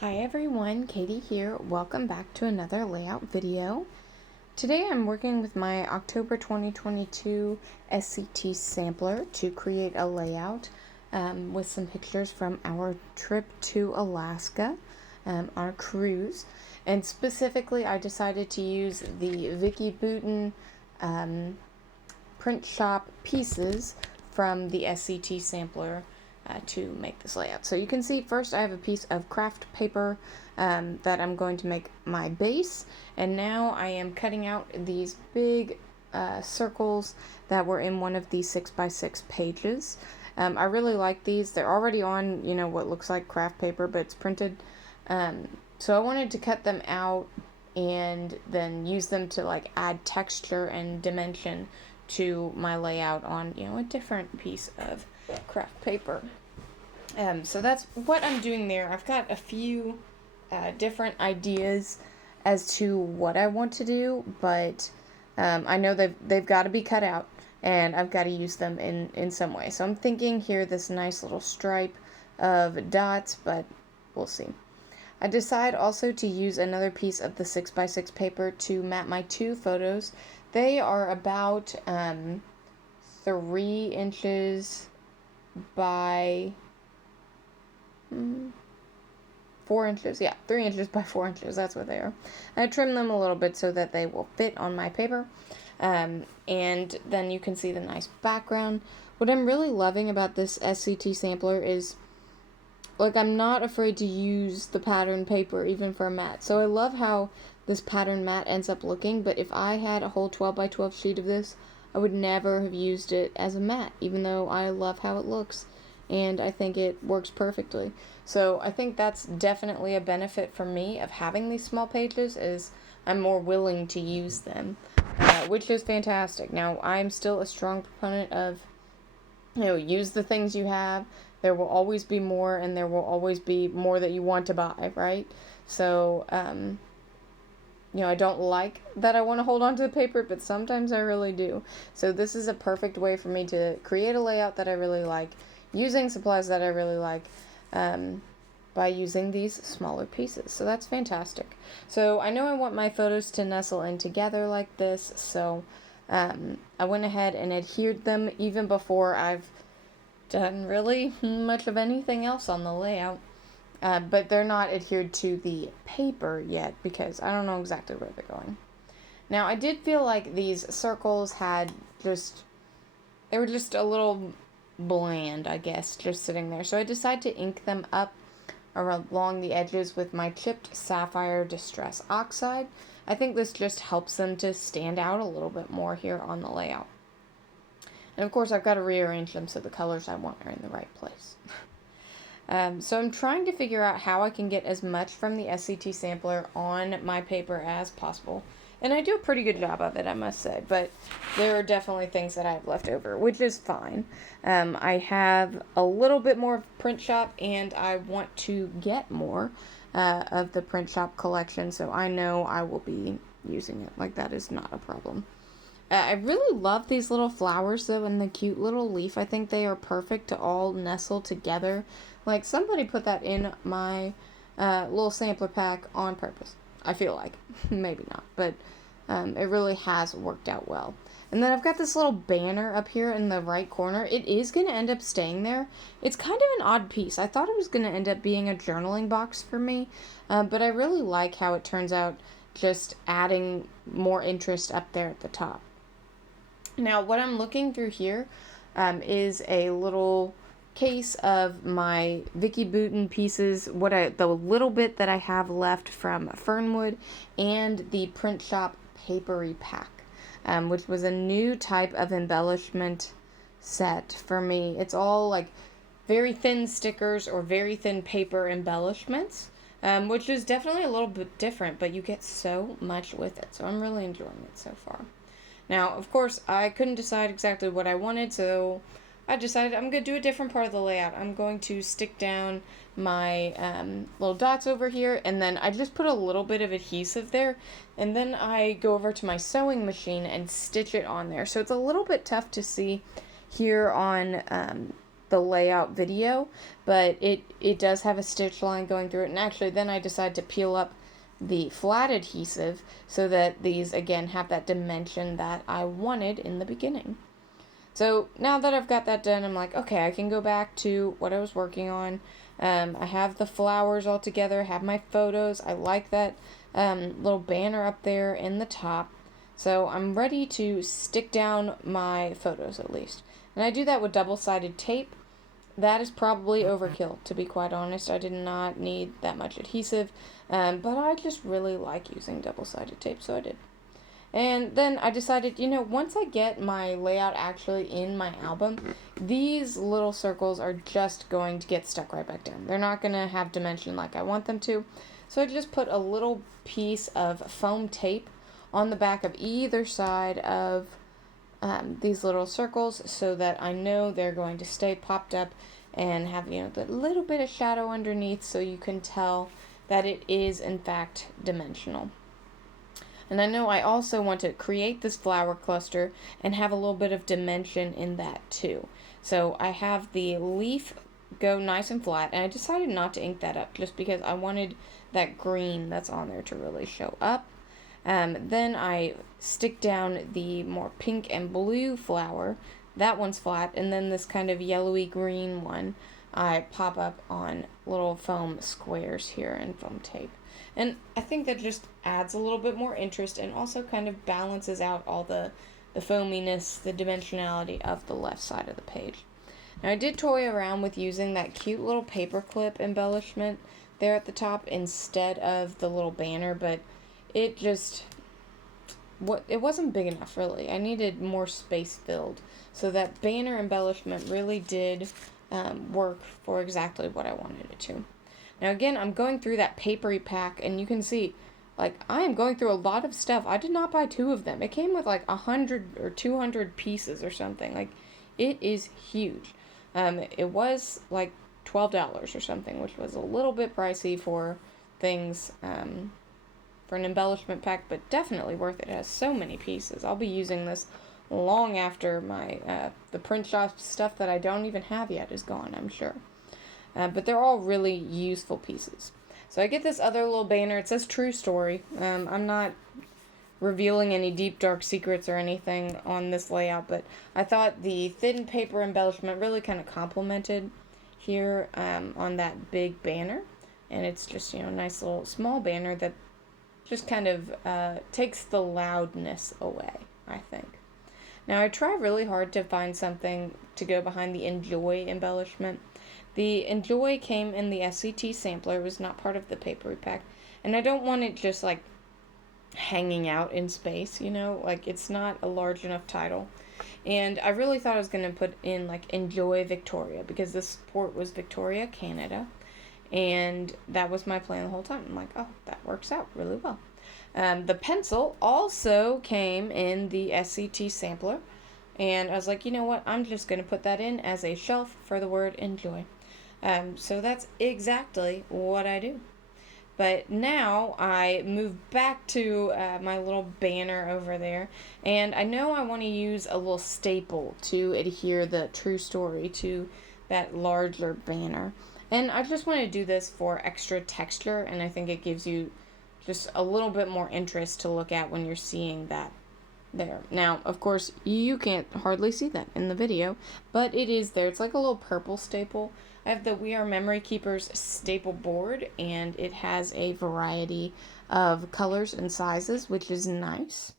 Hi everyone, Katie here. Welcome back to another layout video. Today I'm working with my October 2022 SCT sampler to create a layout with some pictures from our trip to Alaska, our cruise. And specifically I decided to use the Vicky Boutin print shop pieces from the SCT sampler to make this layout. So you can see first I have a piece of craft paper that I'm going to make my base, and now I am cutting out these big circles that were in one of the 6x6 pages. I really like these. They're already on, what looks like craft paper, but it's printed. So I wanted to cut them out and then use them to add texture and dimension to my layout on, a different piece of craft paper. So that's what I'm doing there. I've got a few different ideas as to what I want to do, but I know they've got to be cut out, and I've got to use them in some way. So I'm thinking here this nice little stripe of dots, but we'll see. I decide also to use another piece of the 6x6 paper to map my two photos. They are about 3 inches by 4 inches. Yeah, 3 inches by 4 inches. That's what they are. I trim them a little bit so that they will fit on my paper. And then you can see the nice background. What I'm really loving about this SCT sampler is, I'm not afraid to use the pattern paper even for a mat. So I love how this pattern mat ends up looking, but if I had a whole 12 by 12 sheet of this, I would never have used it as a mat, even though I love how it looks, and I think it works perfectly. So I think that's definitely a benefit for me of having these small pages, is I'm more willing to use them, which is fantastic. Now, I'm still a strong proponent of, use the things you have. There will always be more, and there will always be more that you want to buy, right? So, I don't like that I want to hold on to the paper, but sometimes I really do. So this is a perfect way for me to create a layout that I really like, using supplies that I really like, by using these smaller pieces. So that's fantastic. So I know I want my photos to nestle in together like this, so I went ahead and adhered them even before I've done really much of anything else on the layout. But they're not adhered to the paper yet because I don't know exactly where they're going. Now, I did feel like these circles they were just a little bland, I guess, just sitting there. So I decided to ink them up along the edges with my chipped sapphire distress oxide. I think this just helps them to stand out a little bit more here on the layout. And of course, I've got to rearrange them so the colors I want are in the right place. So I'm trying to figure out how I can get as much from the SCT sampler on my paper as possible. And I do a pretty good job of it, I must say, but there are definitely things that I have left over, which is fine. I have a little bit more print shop, and I want to get more of the print shop collection, so I know I will be using it. That is not a problem. I really love these little flowers, though, and the cute little leaf. I think they are perfect to all nestle together. Somebody put that in my little sampler pack on purpose. I feel like. Maybe not, but it really has worked out well. And then I've got this little banner up here in the right corner. It is going to end up staying there. It's kind of an odd piece. I thought it was going to end up being a journaling box for me, but I really like how it turns out, just adding more interest up there at the top. Now, what I'm looking through here is a little case of my Vicky Boutin pieces, the little bit that I have left from Fernwood, and the print shop papery pack, which was a new type of embellishment set for me. It's all very thin stickers or very thin paper embellishments, which is definitely a little bit different, but you get so much with it. So I'm really enjoying it so far. Now, of course, I couldn't decide exactly what I wanted, so I decided I'm going to do a different part of the layout. I'm going to stick down my little dots over here, and then I just put a little bit of adhesive there, and then I go over to my sewing machine and stitch it on there. So it's a little bit tough to see here on the layout video, but it does have a stitch line going through it. And actually then I decided to peel up the flat adhesive so that these again have that dimension that I wanted in the beginning. So now that I've got that done, I'm like, okay, I can go back to what I was working on. I have the flowers all together, have my photos. I like that little banner up there in the top. So I'm ready to stick down my photos at least. And I do that with double-sided tape. That is probably overkill, to be quite honest. I did not need that much adhesive, but I just really like using double-sided tape, so I did. And then I decided, once I get my layout actually in my album, these little circles are just going to get stuck right back down. They're not going to have dimension like I want them to. So I just put a little piece of foam tape on the back of either side of these little circles so that I know they're going to stay popped up and have, the little bit of shadow underneath so you can tell that it is in fact dimensional. And I know I also want to create this flower cluster and have a little bit of dimension in that too. So I have the leaf go nice and flat, and I decided not to ink that up just because I wanted that green that's on there to really show up. Then I stick down the more pink and blue flower. That one's flat, and then this kind of yellowy green one I pop up on little foam squares here in foam tape. And I think that just adds a little bit more interest and also kind of balances out all the foaminess, the dimensionality of the left side of the page. Now I did toy around with using that cute little paperclip embellishment there at the top instead of the little banner, but it wasn't big enough really. I needed more space filled. So that banner embellishment really did work for exactly what I wanted it to. Now again, I'm going through that papery pack, and you can see, like, I am going through a lot of stuff. I did not buy 2 of them. It came with like 100 or 200 pieces or something. Like, it is huge. It was like $12 or something, which was a little bit pricey for things, for an embellishment pack, but definitely worth it. It has so many pieces. I'll be using this long after my the print shop stuff that I don't even have yet is gone, I'm sure. But they're all really useful pieces. So I get this other little banner. It says True Story. I'm not revealing any deep, dark secrets or anything on this layout, but I thought the thin paper embellishment really kind of complemented here on that big banner. And it's just, a nice little small banner that just kind of takes the loudness away, I think. Now, I try really hard to find something to go behind the Enjoy embellishment. The Enjoy came in the SCT sampler. It was not part of the papery pack. And I don't want it just, like, hanging out in space, Like, it's not a large enough title. And I really thought I was going to put in, like, Enjoy Victoria, because this port was Victoria, Canada. And that was my plan the whole time. I'm like, oh, that works out really well. The pencil also came in the SCT sampler. And I was like, you know what? I'm just going to put that in as a shelf for the word enjoy. So that's exactly what I do. But now I move back to my little banner over there. And I know I want to use a little staple to adhere the True Story to that larger banner. And I just want to do this for extra texture, and I think it gives you just a little bit more interest to look at when you're seeing that there. Now, of course, you can't hardly see that in the video, but it is there. It's like a little purple staple. I have the We Are Memory Keepers staple board, and it has a variety of colors and sizes, which is nice.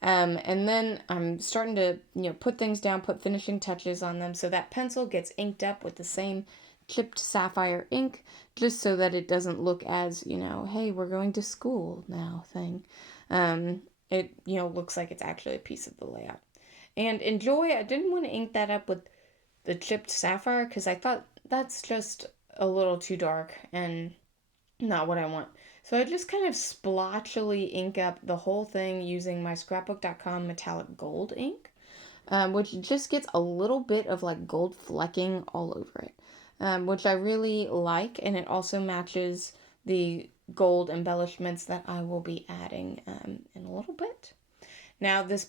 And then I'm starting to, put things down, put finishing touches on them, so that pencil gets inked up with the same chipped sapphire ink, just so that it doesn't look as, hey, we're going to school now thing. It, looks like it's actually a piece of the layout. And Enjoy, I didn't want to ink that up with the chipped sapphire because I thought that's just a little too dark and not what I want. So I just kind of splotchily ink up the whole thing using my Scrapbook.com metallic gold ink, which just gets a little bit of like gold flecking all over it. Which I really like, and it also matches the gold embellishments that I will be adding in a little bit. Now, this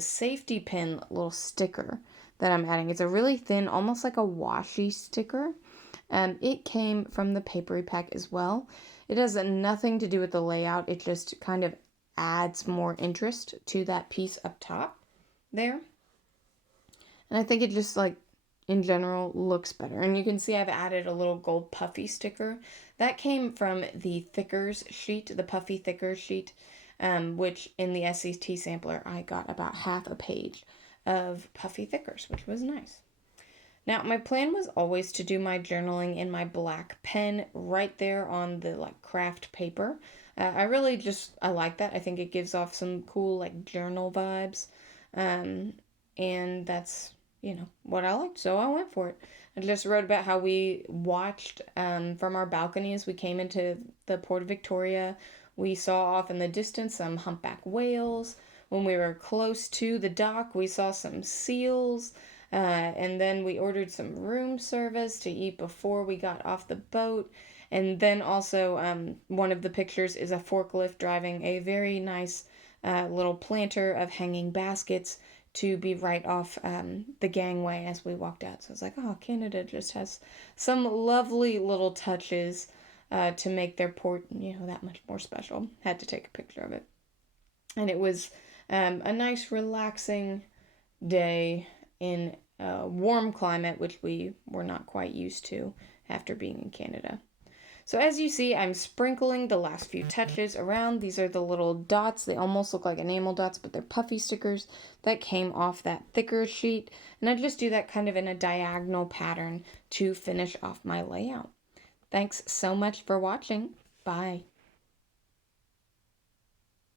safety pin little sticker that I'm adding. It's a really thin, almost like a washi sticker. It came from the papery pack as well. It has nothing to do with the layout. It just kind of adds more interest to that piece up top there. And I think it just, like, in general looks better. And you can see I've added a little gold puffy sticker. That came from the thickers sheet, the puffy thicker sheet, which in the SCT sampler I got about half a page of puffy thickers, which was nice. Now, my plan was always to do my journaling in my black pen right there on the, like, craft paper. I really just, I like that. I think it gives off some cool, like, journal vibes. And that's, what I liked, so I went for it. I just wrote about how we watched from our balcony as we came into the Port of Victoria. We saw off in the distance some humpback whales. When we were close to the dock, we saw some seals. And then we ordered some room service to eat before we got off the boat. And then also, one of the pictures is a forklift driving a very nice little planter of hanging baskets to be right off the gangway as we walked out. So I was like, oh, Canada just has some lovely little touches to make their port, that much more special. Had to take a picture of it. And it was a nice, relaxing day in a warm climate, which we were not quite used to after being in Canada. So as you see, I'm sprinkling the last few touches around. These are the little dots. They almost look like enamel dots, but they're puffy stickers that came off that thicker sheet. And I just do that kind of in a diagonal pattern to finish off my layout. Thanks so much for watching. Bye.